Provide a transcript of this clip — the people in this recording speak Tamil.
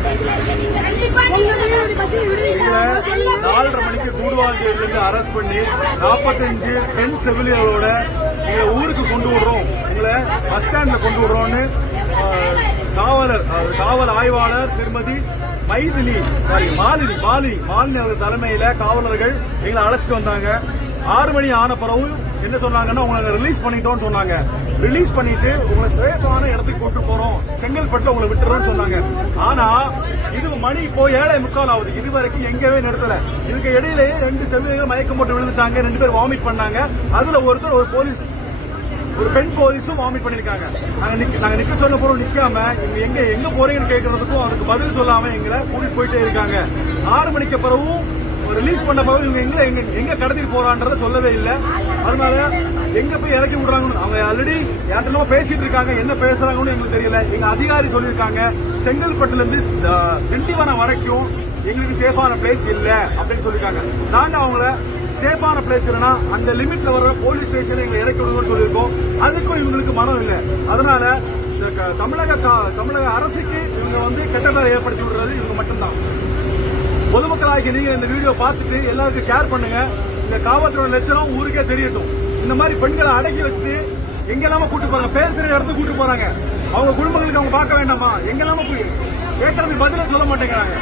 4:30 மணிக்கு கூடுவாஞ்சேரியிலிருந்து அரெஸ்ட் பண்ணி 45 பெண் செவிலியர்களோட எங்களை ஊருக்கு கொண்டு விடுறோம், எங்களை பஸ் ஸ்டாண்ட்ல கொண்டு விடுறோம்னு காவல் ஆய்வாளர் திருமதி மாலினி அவர்கள் தலைமையில காவலர்கள் எங்களை அழைச்சிட்டு வந்தாங்க. 6 மணி ஆன பிறகு என்ன சொன்னாங்கன்னா, உங்களை ரிலீஸ் பண்ணிட்டோம்னு சொன்னாங்க. ரிலீஸ் பண்ணிட்டு உங்களை சேஃபான இடத்துக்கு கொண்டு போறோம், செங்கல்பட்டுல உங்களை விட்டுறோம்னு சொன்னாங்க. ஆனா இது மணி இப்போ 7:45 ஆகுது, இது வரைக்கும் எங்கவே நிறுத்தல. இதுக்கு இடையிலேயே 2 செவிலியர்கள் மயக்கம் போட்டு விழுந்துட்டாங்க, 2 பேர் வாமிட் பண்ணாங்க. அதுல ஒருத்தர் ஒரு பெண் போலீஸும் வாமிட் பண்ணிருக்காங்க. நாங்க நிக்க சொன்ன போறோம், நிக்காம எங்க போறீங்கன்னு கேட்கறதுக்கும் அதுக்கு பதில் சொல்லாம எங்களை கூட்டிட்டு போயிட்டே இருக்காங்க. 6 மணிக்கு பிறகும் ரிலீஸ் பண்ண பிறகு இவங்க எங்க கடத்திட்டு போறான்றத சொல்லவே இல்லை. அதனால எங்க போய் இறக்கி விடுறாங்கன்னு அவங்க ஆல்ரெடி யார்கிட்ட பேசிட்டு இருக்காங்க, என்ன பேசுறாங்கன்னு எங்களுக்கு தெரியல. எங்க அதிகாரி சொல்லியிருக்காங்க, செங்கல்பட்டுல இருந்து திண்டிவனம் வரைக்கும் எங்களுக்கு சேஃபான பிளேஸ் இல்ல அப்படின்னு சொல்லிருக்காங்க. நாங்க அவங்கள சேஃபான பிளேஸ் இல்லைன்னா அந்த லிமிட்ல வர போலீஸ் ஸ்டேஷன் எங்களை இறக்கி விடுங்கன்னு சொல்லியிருக்கோம். அதுக்கும் இவங்களுக்கு மனம் இல்லை. அதனால தமிழக அரசுக்கு இவங்க கெட்ட பேரை ஏற்படுத்தி விடுறது இவங்க மட்டும்தான். பொதுமக்களாகி நீங்க இந்த வீடியோ பார்த்துட்டு எல்லாருக்கும் ஷேர் பண்ணுங்க. இந்த காவல்துறை லட்சணம் ஊருக்கே தெரியட்டும். இந்த மாதிரி பெண்களை அடக்கி வச்சுட்டு எங்கெல்லாம கூட்டு போறாங்க, பேர் இடத்துக்கு கூட்டு போறாங்க. அவங்க குடும்பங்களுக்கு அவங்க பார்க்க வேண்டாமா? எங்கெல்லாம போய் கேட்கறது பதில சொல்ல மாட்டேங்கிறாங்க.